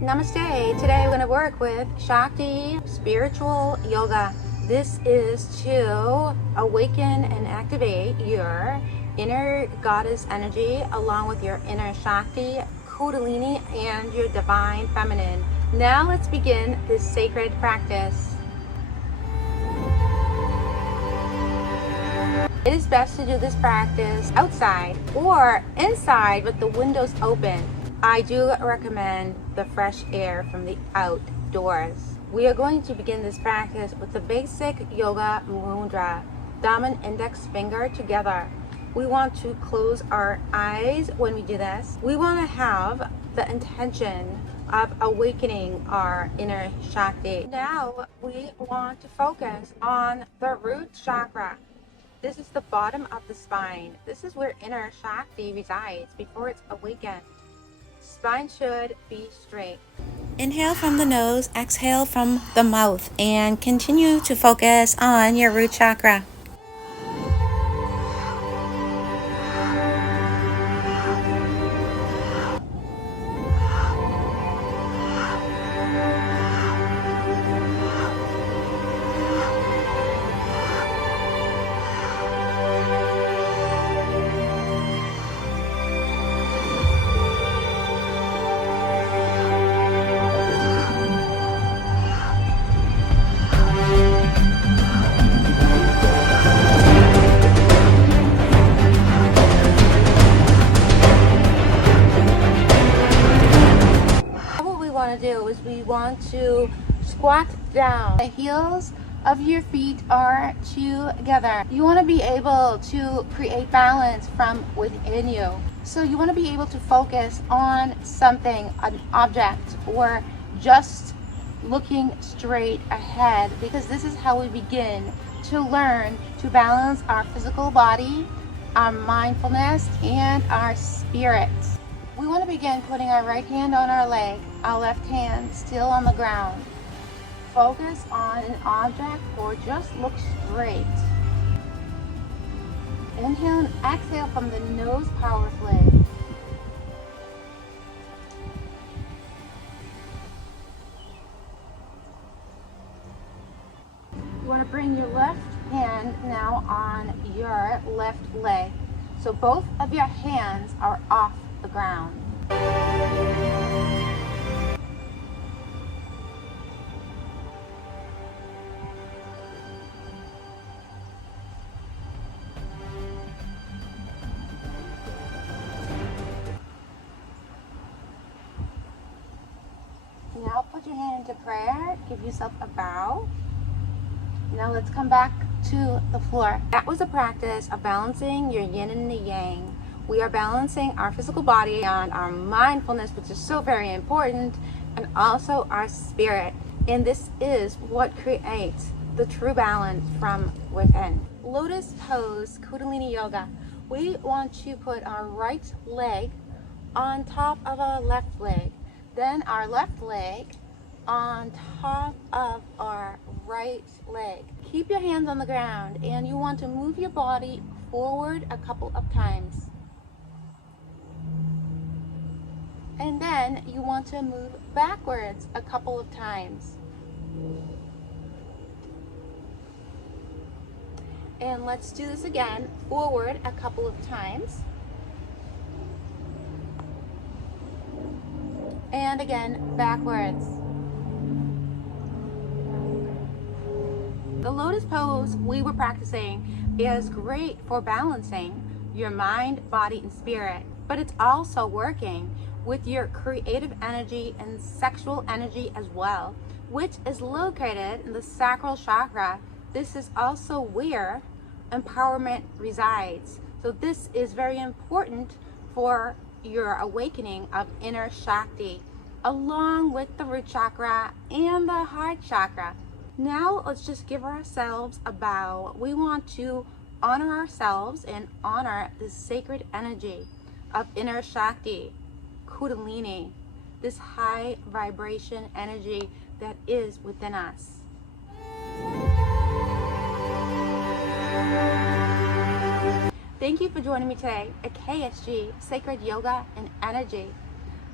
Namaste. Today we're going to work with Shakti Spiritual Yoga. This is to awaken and activate your inner goddess energy along with your inner Shakti, Kundalini, and your divine feminine. Now let's begin this sacred practice. It is best to do this practice outside or inside with the windows open. I do recommend the fresh air from the outdoors. We are going to begin this practice with the basic yoga mudra, thumb and index finger together. We want to close our eyes when we do this. We want to have the intention of awakening our inner Shakti. Now we want to focus on the root chakra. This is the bottom of the spine. This is where inner Shakti resides before it's awakened. Spine should be straight. Inhale from the nose, exhale from the mouth, and continue to focus on your root chakra. We want to squat down. The heels of your feet are together. You want to be able to create balance from within you. So you want to be able to focus on something, an object, or just looking straight ahead, because this is how we begin to learn to balance our physical body, our mindfulness, and our spirit. We want to begin putting our right hand on our leg, our left hand still on the ground. Focus on an object or just look straight. Inhale and exhale from the nose powerfully. You want to bring your left hand now on your left leg. So both of your hands are off the ground. Now put your hand into prayer, give yourself a bow. Now let's come back to the floor. That was a practice of balancing your yin and the yang. We are balancing our physical body and our mindfulness, which is so very important, and also our spirit. And this is what creates the true balance from within. Lotus pose, Kundalini yoga. We want to put our right leg on top of our left leg, then our left leg on top of our right leg. Keep your hands on the ground, and you want to move your body forward a couple of times. And then you want to move backwards a couple of times. And let's do this again. Forward a couple of times. And again, backwards. The lotus pose we were practicing is great for balancing your mind, body, and spirit, but it's also working with your creative energy and sexual energy as well, which is located in the sacral chakra. This is also where empowerment resides. So this is very important for your awakening of inner Shakti, along with the root chakra and the heart chakra. Now let's just give ourselves a bow. We want to honor ourselves and honor the sacred energy of inner Shakti, Kundalini, this high vibration energy that is within us. Thank you for joining me today at KSG, Sacred Yoga and Energy.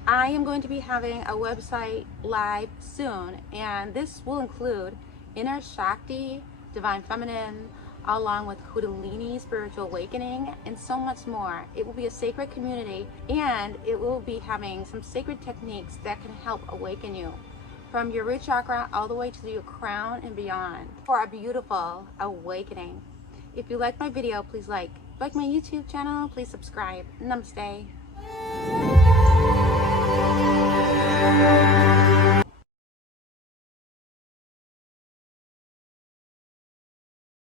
I am going to be having a website live soon, and this will include inner Shakti, divine feminine, along with Kundalini, spiritual awakening, and so much more. It will be a sacred community, and it will be having some sacred techniques that can help awaken you from your root chakra all the way to your crown and beyond for a beautiful awakening. If you like my video, please like my YouTube channel, please subscribe. Namaste.